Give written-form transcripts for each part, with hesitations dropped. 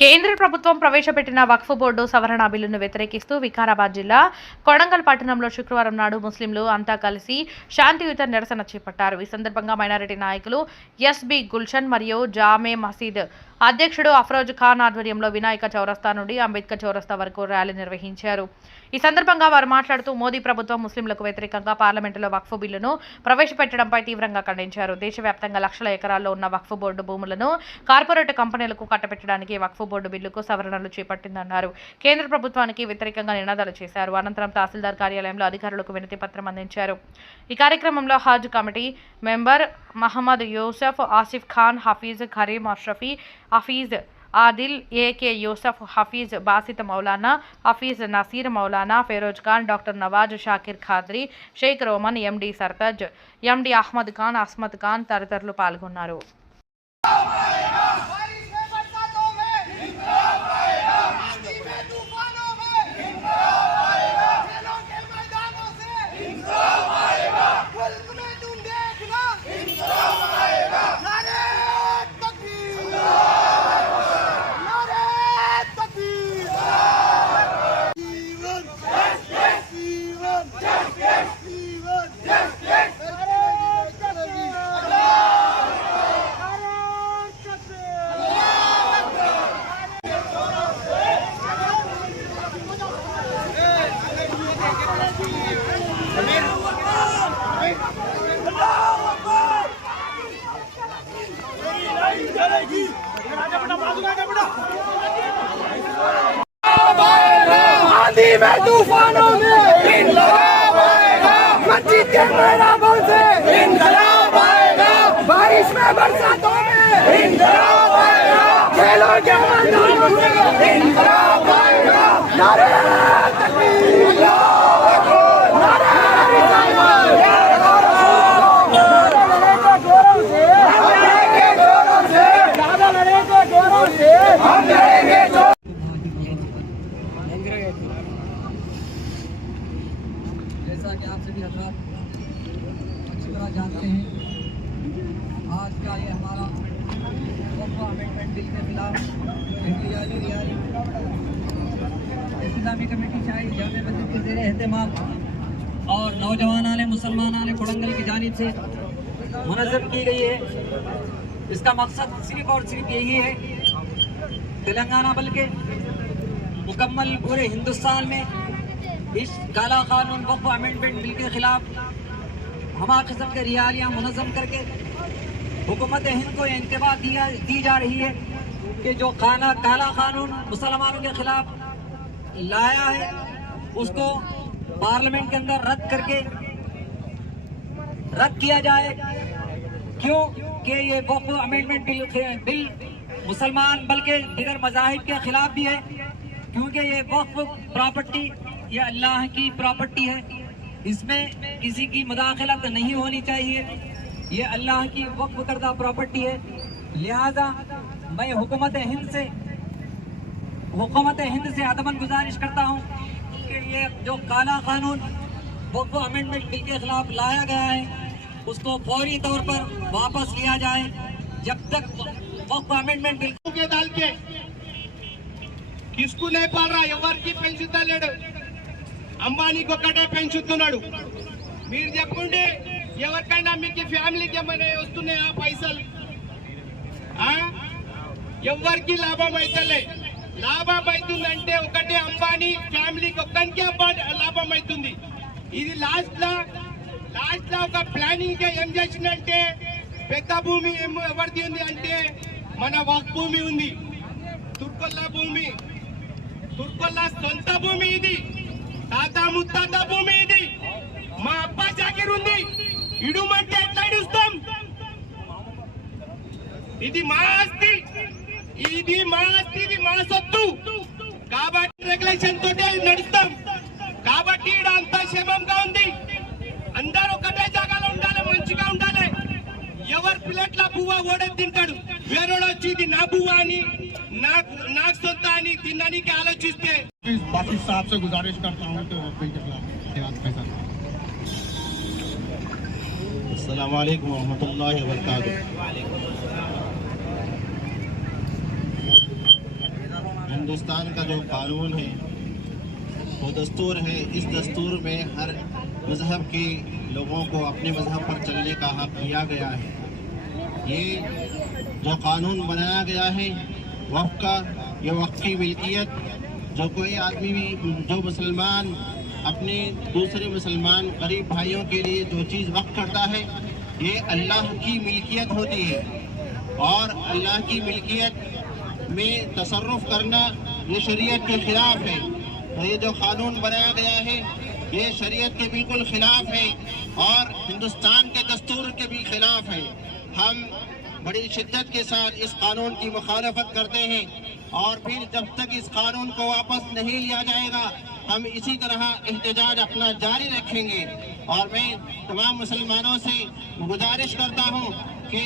కేంద్ర ప్రభుత్వం ప్రవేశపెట్టిన వక్ఫ్ బోర్డు సవరణ బిల్లును వ్యతిరేకిస్తూ వికారాబాద్ జిల్లా కొడంగల్ పట్టణంలో శుక్రవారం నాడు ముస్లింలు అంతా కలిసి శాంతియుత నిరసన చేపట్టారు. ఈ సందర్భంగా మైనారిటీ నాయకులు ఎస్బి గుల్షన్ మరియు జామే మసీద్ అధ్యక్షుడు అఫ్రోజ్ ఖాన్ ఆధ్వర్యంలో వినాయక చౌరస్తా నుండి అంబేద్కర్ చౌరస్తా వరకు ర్యాలీ నిర్వహించారు. ఈ సందర్భంగా వారు మాట్లాడుతూ మోదీ ప్రభుత్వం ముస్లింలకు వ్యతిరేకంగా పార్లమెంటులో వక్ఫ్ బిల్లును ప్రవేశపెట్టడంపై తీవ్రంగా ఖండించారు. దేశవ్యాప్తంగా లక్షల ఎకరాల్లో ఉన్న వక్ఫ్ బోర్డు భూములను కార్పొరేట్ కంపెనీలకు కట్టబెట్టడానికి వక్ఫ్ బోర్డు బిల్లుకు సవరణలు చేపట్టిందన్నారు. కేంద్ర ప్రభుత్వానికి వ్యతిరేకంగా నినాదాలు చేశారు. అనంతరం తహసీల్దార్ కార్యాలయంలో అధికారులకు వినతి పత్రం అందించారు. ఈ కార్యక్రమంలో Haj committee member Mohammed Yusuf, Asif Khan, Hafeez Kareem Ashrafi, Hafeez Adil, AK Yusuf, Hafeez Basit Maulana, Hafeez Naseer Maulana, Feroz Khan, doctor Nawaz Shakir Qadri, Sheikh Roman, MD Sartaj, MD Ahmed Khan, Asmad Khan తదితరులు పాల్గొన్నారు. आंधी में तूफानों में इनकलाब आएगा, मस्जिद के मेहराबों से इनकलाब आएगा, बारिश में बरसातों में इनकलाब आएगा, खेलों के मैदानों से इनकलाब आएगा। नारे तकबीर, नारे जैसा कि आप सभी हजरात अच्छी तरह जानते हैं, आज का ये हमारा वक्फ अमेंडमेंट बिल के खिलाफ इस्लामी कमेटी शाही जामे मस्जिद के ज़ेरे एहतमाम और नौजवान मुसलमान कोडंगल की जानिब से मुनज़्ज़म की गई है। इसका मकसद सिर्फ और सिर्फ यही है, तेलंगाना बल्कि मुकम्मल पूरे हिंदुस्तान में इस काला कानून वक्फ अमेंडमेंट बिल के खिलाफ हमा किस्म के रैलियाँ मुनज़्ज़म करके हुकूमत हिंद को इंतबा दी जा रही है कि जो काला कानून मुसलमानों के खिलाफ लाया है उसको पार्लियामेंट के अंदर रद्द किया जाए। क्यों कि ये वक्फ अमेंडमेंट बिल मुसलमान बल्कि दीगर मज़ाहिब के खिलाफ भी है, क्योंकि ये वक्फ प्रॉपर्टी ये अल्लाह की प्रॉपर्टी है, इसमें किसी की मुदाखलत नहीं होनी चाहिए। ये अल्लाह की वक्फ करदा प्रॉपर्टी है। लिहाजा मैं हुकूमत हिंद से अदमन गुजारिश करता हूँ कि ये जो काला कानून वक्फ अमेंडमेंट बिल के खिलाफ लाया गया है उसको फौरी तौर पर वापस लिया जाए। जब तक वक्फ अमेंडमेंट बिल के डाल के किसको नहीं पाल रहा, ఎవరికి పెంచుతలేడు, అంబానీకి ఒక్కటే పెంచుతున్నాడు। మీరు చెప్పండి, ఎవరికైనా మీకు ఫ్యామిలీకి ఏమైనా వస్తున్నాయా పైసలు? ఎవరికి లాభం అవుతలే. లాభం అవుతుందంటే ఒకటే అంబానీ ఫ్యామిలీకి ఒక్కరికే లాభం అవుతుంది। ఇది లాస్ట్ లో ఒక ప్లానింగ్ ఏం చేసిందంటే, పెద్ద భూమి ఎవరిది ఉంది అంటే మన వక్ఫ్ భూమి ఉంది, తుర్కొల్లా భూమి, తుర్కొల్లా సొంత భూమి ఇది, తాత ముత్తాత భూమి ఇది, మా అబ్బా జాగిర్ ఉంది, ఇడుమంటే ఎట్లా ఇడుస్తాం? ఇది మా ఆస్తి, ఇది మా ఆస్తి, ఇది మా సొత్తు కాబట్టి రెగ్యులేషన్ తోటే నడుస్తాం। కాబట్టి ఇక్కడ అంతా క్షేమంగా ఉంది, అందరూ ఒకటే జాగాలో ఉండాలి, మంచిగా ఉండాలి। ఎవరు ప్లేట్ల బువ్వ ఓడే తింటాడు, వేరేడు వచ్చి ఇది నా బువ్వ అని నాకు సొంత అని తినడానికి ఆలోచిస్తే बाकी साहब से गुजारिश करता हूँ तो अस्सलाम वालेकुम रहमतुल्लाहि व बरकातुहू। हिंदुस्तान का जो कानून है वो दस्तूर है। इस दस्तूर में हर मज़हब के लोगों को अपने मज़हब पर चलने का हक दिया गया है। ये जो कानून बनाया गया है वक्फ का, ये वक्फ की मिल्कियत, जो कोई आदमी भी, जो मुसलमान अपने दूसरे मुसलमान गरीब भाइयों के लिए जो चीज़ वक्फ करता है, ये अल्लाह की मिल्कियत होती है। और अल्लाह की मिल्कियत में तसर्रुफ करना ये शरीयत के खिलाफ है। तो ये जो कानून बनाया गया है ये शरीयत के बिल्कुल खिलाफ है और हिंदुस्तान के दस्तूर के भी खिलाफ है। हम बड़ी शिद्दत के साथ इस कानून की मुखालफत करते हैं और फिर जब तक इस कानून को वापस नहीं लिया जाएगा हम इसी तरह एहतजाज अपना जारी रखेंगे। और मैं तमाम मुसलमानों से गुजारिश करता हूँ कि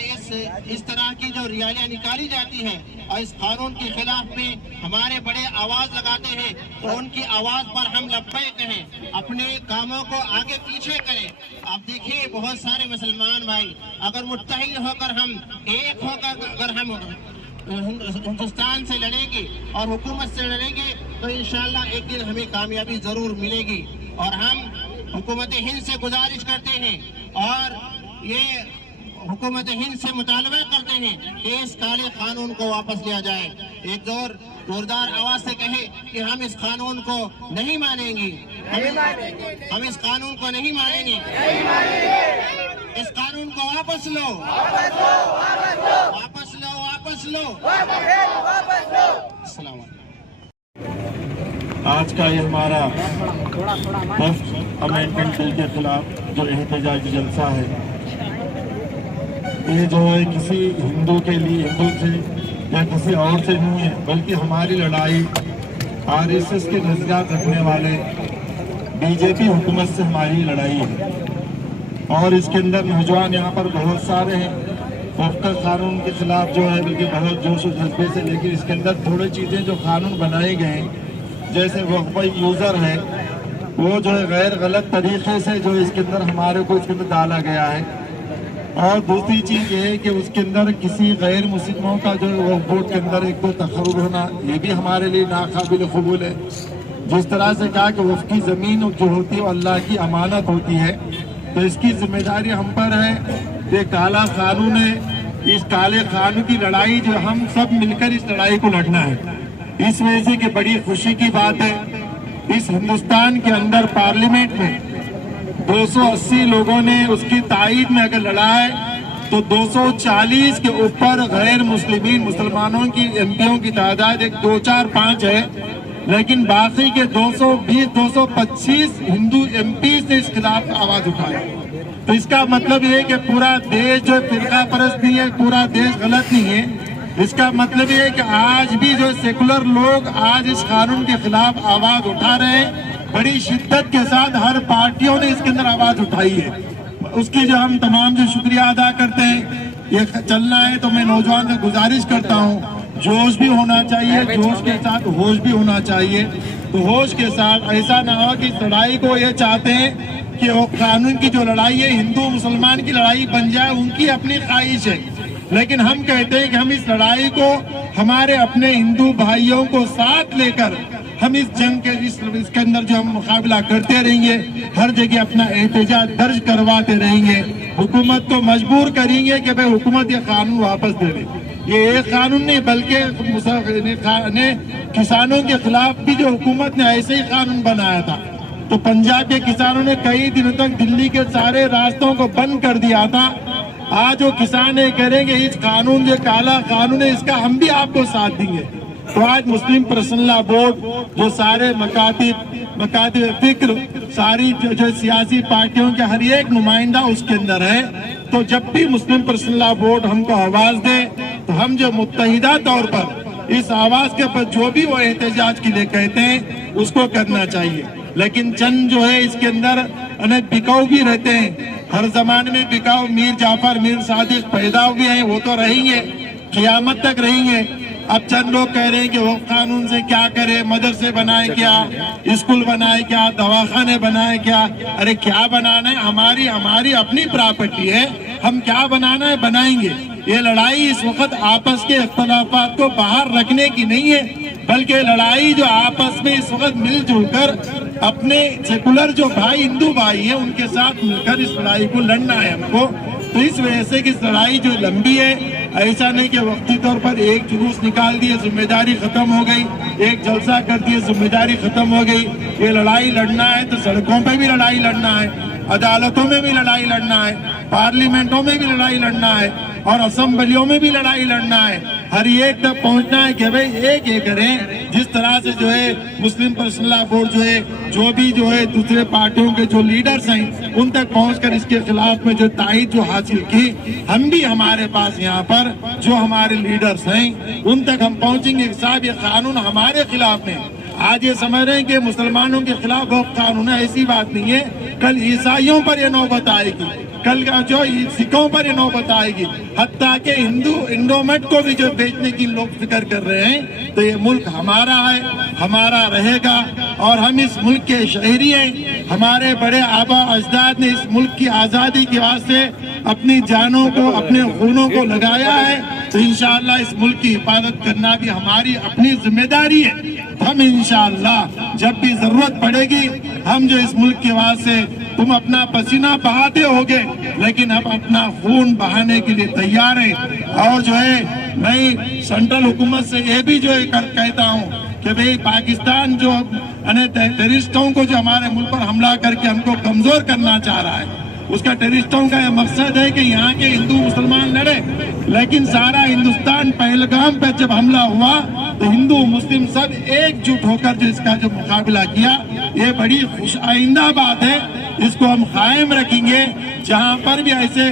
इस तरह की जो रैलियां निकाली जाती हैं और इस कानून के खिलाफ में हमारे बड़े आवाज़ लगाते हैं तो उनकी आवाज़ पर हम लब्बैक कहें, अपने कामों को आगे पीछे करें। आप देखिए बहुत सारे मुसलमान भाई अगर मुत्तहिद होकर हम एक होकर अगर हम हिंदुस्तान से लड़ेंगे और हुकूमत से लड़ेंगे तो इंशाअल्लाह एक दिन हमें कामयाबी ज़रूर मिलेगी। और हम हुकूमत हिंद से गुजारिश करते हैं और ये हुकूमत हिंद से मुतालबा करते हैं कि इस काले कानून को वापस लिया जाए। एक जोरदार आवाज से कहे कि हम इस कानून को नहीं मानेंगे, हम इस कानून को नहीं मानेंगे, इस कानून को वापस लो, वापस लो, वापस लो। अस्सलाम वालेकुम। आज का ये हमारा वक्फ अमेंडमेंट बिल के खिलाफ जो एहतजाजी जलसा है, ये जो है किसी हिंदू के लिए, हिंदू से या किसी और से नहीं है, बल्कि हमारी लड़ाई आरएसएस के नज़रियात रखने वाले बीजेपी हुकूमत से हमारी लड़ाई है। और इसके अंदर नौजवान यहाँ पर बहुत सारे हैं वक्फ कानून के खिलाफ जो है बल्कि बहुत जोश और जज्बे से, लेकिन इसके अंदर थोड़ी चीज़ें जो कानून बनाए गए जैसे वक्फ यूज़र है वो जो है गैर गलत तरीके से जो इसके अंदर हमारे को इसके अंदर डाला गया है। और दूसरी चीज़ ये है कि उसके अंदर किसी गैर मुस्लिमों का जो वक्फ बोर्ड के अंदर एक तो तखर्रुब होना, ये भी हमारे लिए नाकाबिल कबूल है। जिस तरह से कहा कि वक्फ की ज़मीन जो होती है वो अल्लाह की अमानत होती है, तो इसकी जिम्मेदारी हम पर है। ये काला कानून है, इस काले कानून की लड़ाई जो हम सब मिलकर इस लड़ाई को लड़ना है। इस वजह से कि बड़ी खुशी की बात है इस हिंदुस्तान के अंदर पार्लियामेंट में 280 लोगों ने उसकी तायीद में अगर लड़ा है तो 240 के ऊपर गैर मुसलमानों की एमपीओं की तादाद एक 2, 4, 5 है, लेकिन बाकी के 220, 225 हिंदू एमपी से इस खिलाफ आवाज उठाई। तो इसका मतलब ये है कि पूरा देश जो फिरका परस्त नहीं है, पूरा देश गलत नहीं है। इसका मतलब ये है कि आज भी जो सेकुलर लोग आज इस कानून के खिलाफ आवाज उठा रहे हैं। बड़ी शिद्दत के साथ हर पार्टियों ने इसके अंदर आवाज उठाई है, उसकी जो हम तमाम जो शुक्रिया अदा करते हैं। ये चलना है तो मैं नौजवान से गुजारिश करता हूँ, जोश भी होना चाहिए, जोश के साथ होश भी होना चाहिए। तो होश के साथ ऐसा ना हो कि इस लड़ाई को ये चाहते हैं कि वो कानून की जो लड़ाई है हिंदू मुसलमान की लड़ाई बन जाए, उनकी अपनी ख्वाहिश है। लेकिन हम कहते हैं कि हम इस लड़ाई को हमारे अपने हिंदू भाइयों को साथ लेकर हम इस जंग के इसके अंदर जो हम मुकाबला करते रहेंगे, हर जगह अपना एहतजाज दर्ज करवाते रहेंगे, हुकूमत को मजबूर करेंगे कि भाई हुकूमत ये कानून वापस दे दे। ये एक कानून नहीं बल्कि किसानों के खिलाफ भी जो हुकूमत ने ऐसे ही कानून बनाया था। तो पंजाब के किसानों ने कई दिनों तक दिल्ली के सारे रास्तों को बंद कर दिया था। आज वो किसान ये करेंगे इस कानून जो काला कानून है इसका हम भी आपको साथ देंगे। तो आज मुस्लिम पर्सनल लॉ बोर्ड जो सारे मकातिब फिक्र सारी जो सियासी पार्टियों के हर एक नुमाइंदा उसके अंदर है। तो जब भी मुस्लिम पर्सनल लॉ बोर्ड हमको आवाज दे तो हम जो मुत्तहिदा तौर पर इस आवाज के पर जो भी वो एहतजाज के लिए कहते हैं उसको करना चाहिए। लेकिन चंद जो है इसके अंदर अनेक बिकाऊ भी रहते हैं, हर जमाने में बिकाऊ मीर जाफर मीर सादिक पैदा हुए हैं, वो तो रहेंगे, क़यामत तक रहेंगे। अब चंद लोग कह रहे हैं कि वो कानून से क्या करे, मदरसे बनाए क्या, स्कूल बनाए क्या, दवाखाने बनाए क्या। अरे क्या बनाना है, हमारी अपनी प्रॉपर्टी है, हम क्या बनाना है बनाएंगे। ये लड़ाई इस वक्त आपस के इख्तलाफात को बाहर रखने की नहीं है, बल्कि लड़ाई जो आपस में इस वक्त मिलजुल कर अपने सेकुलर जो भाई हिंदू भाई हैं उनके साथ मिलकर इस लड़ाई को लड़ना है हमको। तो इस वजह से कि इस लड़ाई जो लंबी है, ऐसा नहीं कि वक्ती तौर पर एक जुलूस निकाल दिए जिम्मेदारी खत्म हो गई, एक जलसा कर दिए जिम्मेदारी खत्म हो गई। ये लड़ाई लड़ना है तो सड़कों पे भी लड़ाई लड़ना है, अदालतों में भी लड़ाई लड़ना है, पार्लियामेंटों में भी लड़ाई लड़ना है और असेंबलियों में भी लड़ाई लड़ना है। हर एक तक पहुंचना है कि भाई एक ये करें। जिस तरह से जो है मुस्लिम पर्सनल लॉ बोर्ड जो है दूसरे पार्टियों के जो लीडर्स हैं उन तक पहुंचकर इसके खिलाफ में जो तायद जो हासिल की, हम भी हमारे पास यहाँ पर जो हमारे लीडर्स हैं उन तक हम पहुंचेंगे कि साहब ये कानून हमारे खिलाफ में। आज ये समझ रहे हैं कि मुसलमानों के खिलाफ वो कानून है, ऐसी बात नहीं है। कल ईसाइयों पर ये नौबत आएगी, कल जो सिखों पर ये नौबत आएगी, हत्ता के इंडोमेट को भी जो बेचने की लोग फिक्र कर रहे हैं। तो ये मुल्क हमारा है, हमारा रहेगा और हम इस मुल्क के शहरी हैं। हमारे बड़े आबा अजदाद ने इस मुल्क की आज़ादी के वास्ते अपनी जानों को, अपने खूनों को लगाया है। तो इंशाअल्लाह इस मुल्क की हिफाजत करना भी हमारी अपनी जिम्मेदारी है। हम इंशाअल्लाह जब भी जरूरत पड़ेगी, हम जो इस मुल्क के वास्ते, तुम अपना पसीना बहाते होगे लेकिन हम अपना खून बहाने के लिए तैयार हैं। और जो है मैं सेंट्रल हुकूमत से ये भी जो है कहता हूँ कि भाई पाकिस्तान जो टेररिस्टों को जो हमारे मुल्क पर हमला करके हमको कमजोर करना चाह रहा है, उसका टेररिस्टों का मकसद है कि यहाँ के हिंदू मुसलमान लड़े। लेकिन सारा हिंदुस्तान पहलगाम पे जब हमला हुआ तो हिंदू मुस्लिम सब एकजुट होकर जो इसका जो मुकाबला किया, ये बड़ी खुश आइंदा बात है। इसको हम कायम रखेंगे। जहाँ पर भी ऐसे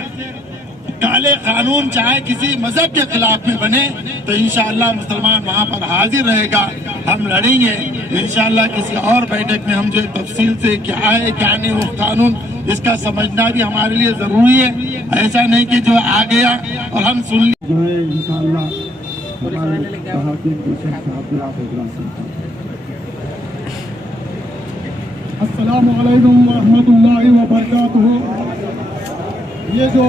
काले कानून चाहे किसी मजहब के खिलाफ में बने तो इंशाअल्लाह मुसलमान वहाँ पर हाजिर रहेगा, हम लड़ेंगे इंशाअल्लाह। किसी और बैठक में हम जो तफसील से क्या है क्या नहीं वो कानून, इसका समझना भी हमारे लिए जरूरी है। ऐसा नहीं कि जो आ गया और हम सुन जो है इंशाअल्लाह अस्सलामु अलैकुम रहमतुल्लाहि व बरकातुहू। ये जो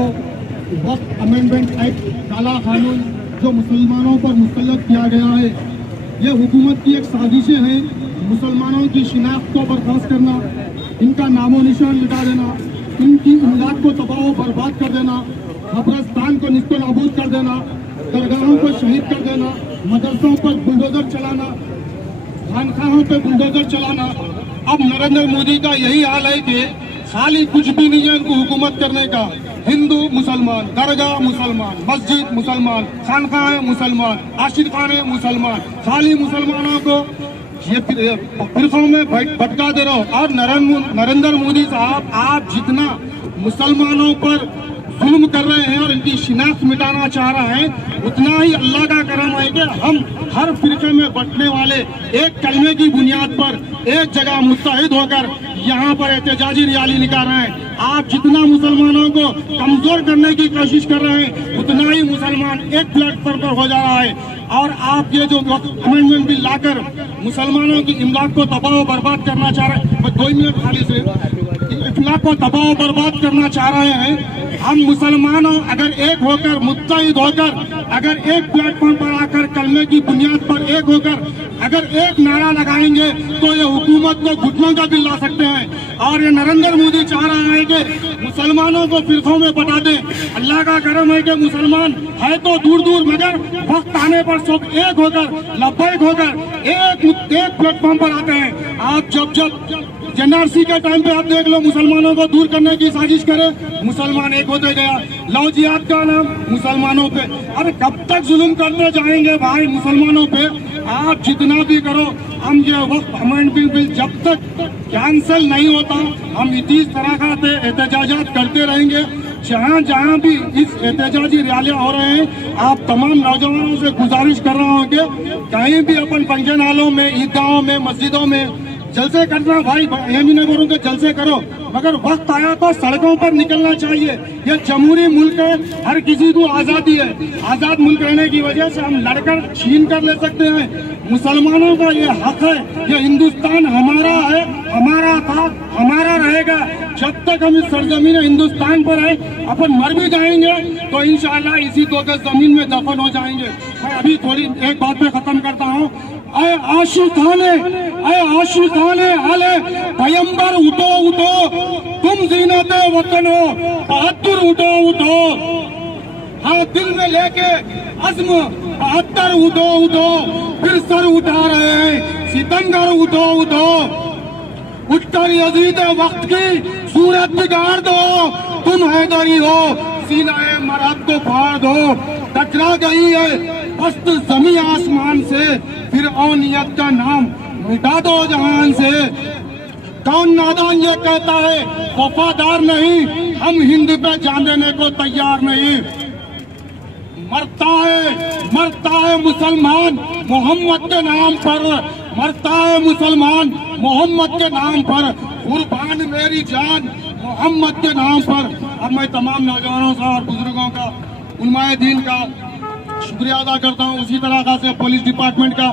वक्फ अमेंडमेंट एक्ट काला कानून जो मुसलमानों पर मुसल्लत किया गया है, ये हुकूमत की एक साजिशें हैं। मुसलमानों की शिनाख्त को बर्खास्त करना, इनका नामो निशान मिटा देना, इनकी इमदाद को तबाह व बर्बाद कर देना, कब्रिस्तान को निस्को नाबूद कर देना, दरगाहों को शहीद कर देना, मदरसों पर बुलडोजर चलाना, खानखाहों पर बुलडोजर चलाना। अब नरेंद्र मोदी का यही हाल है कि खाली कुछ भी नहीं है इनको हुकूमत करने का। हिंदू मुसलमान, दरगाह मुसलमान, मस्जिद मुसलमान, खानखाह मुसलमान, आशिरखाने मुसलमान, खाली मुसलमानों को ये फिरकों में भटका दे रहे हो। और नरेंद्र मोदी साहब, आप जितना मुसलमानों पर जुल्म कर रहे हैं और इनकी शिनाख्त मिटाना चाह रहे हैं, उतना ही अल्लाह का करम है कि हम हर फिरके में बंटने वाले एक कलमे की बुनियाद पर एक जगह मुत्तहिद होकर यहाँ पर एहतजाजी रैली निकाल रहे हैं। आप जितना मुसलमानों को कमजोर करने की कोशिश कर रहे हैं, उतना ही मुसलमान एक प्लेटफॉर्म पर हो जा रहा है। और आप ये जो अमेंडमेंट बिल लाकर मुसलमानों की इमदाद को तबाह व बर्बाद करना चाह रहे हैं, 2 मिनट खाली से इखलाक को तबाह व बर्बाद करना चाह रहे हैं। हम मुसलमानों अगर एक होकर, मुत्तहिद होकर, अगर एक प्लेटफॉर्म पर आकर कलमे की बुनियाद पर एक होकर अगर एक नारा लगाएंगे तो ये हुकूमत को घुटनों का बिल ला सकते हैं। और ये नरेंद्र मोदी चाह रहा है कि मुसलमानों को फिरकों में बटा दें। अल्लाह का करम है कि मुसलमान है तो दूर दूर, मगर वक्त आने पर सब एक होकर, लब्बैक होकर एक प्लेटफॉर्म पर आते हैं। आप जब एनआरसी के टाइम पे आप देख लो, मुसलमानों को दूर करने की साजिश करे, मुसलमान एक होते गया। लव जिहाद का नाम मुसलमानों पे। अरे कब तक जुल्म करते जाएंगे भाई मुसलमानों पे? आप जितना भी करो, हम ये वक्त अमेंडमेंट बिल जब तक कैंसिल नहीं होता, हम इसी तरह का एहतजाजात करते रहेंगे। जहाँ भी इस एहतजाजी रैलियां हो रहे हैं, आप तमाम नौजवानों से गुजारिश कर रहा हूँ कि कहीं भी अपन फंक्शन हॉलों में, ईदगाहों में, मस्जिदों में जलसे करना, भाई ये भी नहीं बोलूँ कि जलसे करो, मगर वक्त आया तो सड़कों पर निकलना चाहिए। ये जमहूरी मुल्क है, हर किसी को आज़ादी है। आज़ाद मुल्क रहने की वजह से हम लड़कर छीन कर ले सकते हैं। मुसलमानों का ये हक है, ये हिंदुस्तान हमारा है, हमारा था, हमारा रहेगा। जब तक हम इस सरजमीन हिंदुस्तान पर है, अपन मर भी जाएंगे तो इंशाअल्लाह इसी 2 गज जमीन में दफन हो जाएंगे। मैं अभी थोड़ी एक बात पे खत्म करता हूँ। اے عاشقانے آلے پیمبر اٹھو اٹھو تم زینت وطن ہو بہادر اٹھو ہاں دل میں لے کے عزم بہادر اٹھو پھر سر اٹھا رہے ہیں ستمگر اٹھو اٹھ کر یزید وقت کی صورت بگاڑ دو تم حیدری ہو سینہ مرد کو پھاڑ دو ٹکرا گئی ہے پست زمین آسمان سے پھر اونیت کا نام مٹا دو جہان سے کون نادان یہ کہتا ہے وفادار نہیں ہم ہند پہ جان دینے کو تیار نہیں مرتا ہے مسلمان محمد کے نام پر مرتا ہے مسلمان محمد کے نام پر قربان میری جان محمد کے نام پر اب میں تمام نوجوانوں کا اور بزرگوں کا علماء دین کا شکریہ ادا کرتا ہوں اسی طرح سے پولیس ڈپارٹمنٹ کا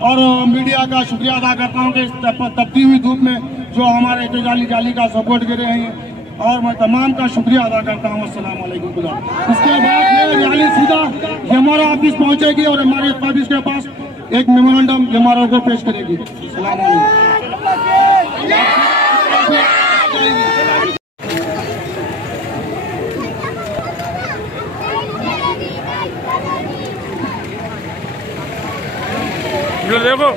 اور میڈیا کا شکریہ ادا کرتا ہوں کہ تپتی ہوئی دھوپ میں جو ہمارے جالی کا سپورٹ کر رہے ہیں اور میں تمام کا شکریہ ادا کرتا ہوں السلام علیکم خدا اس کے بعد یہ ریلی سیدھا ہمارا آفس پہنچے گی اور ہمارے آفس کے پاس ایک میمورنڈم ہمارا کو پیش کرے گی السلام علیکم देखो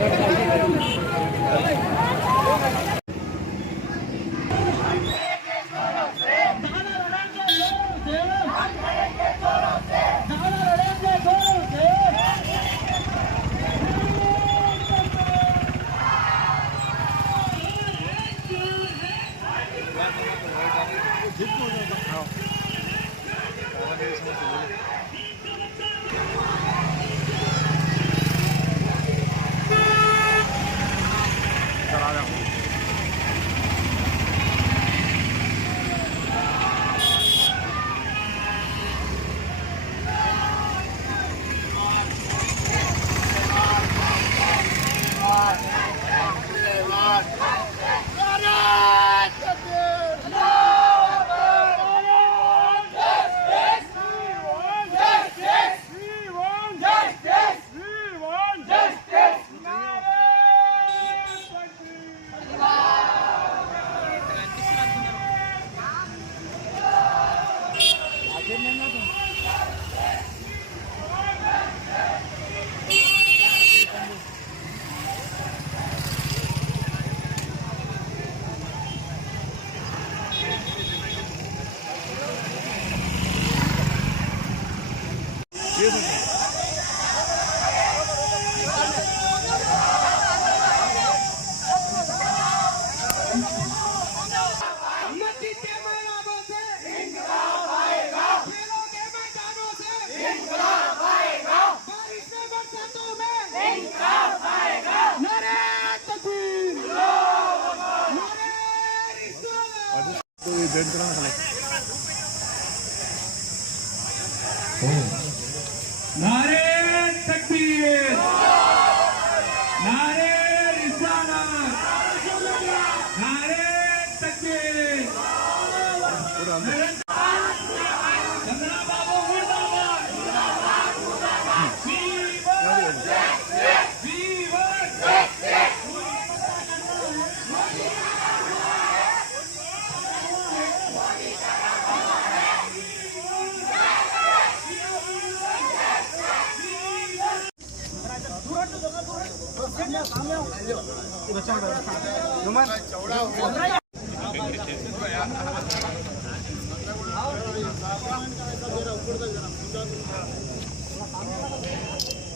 नारे तकबीर, नारे रिसालत, नारे तकबीर। चंद्रा बाबू मुर्दाबाद,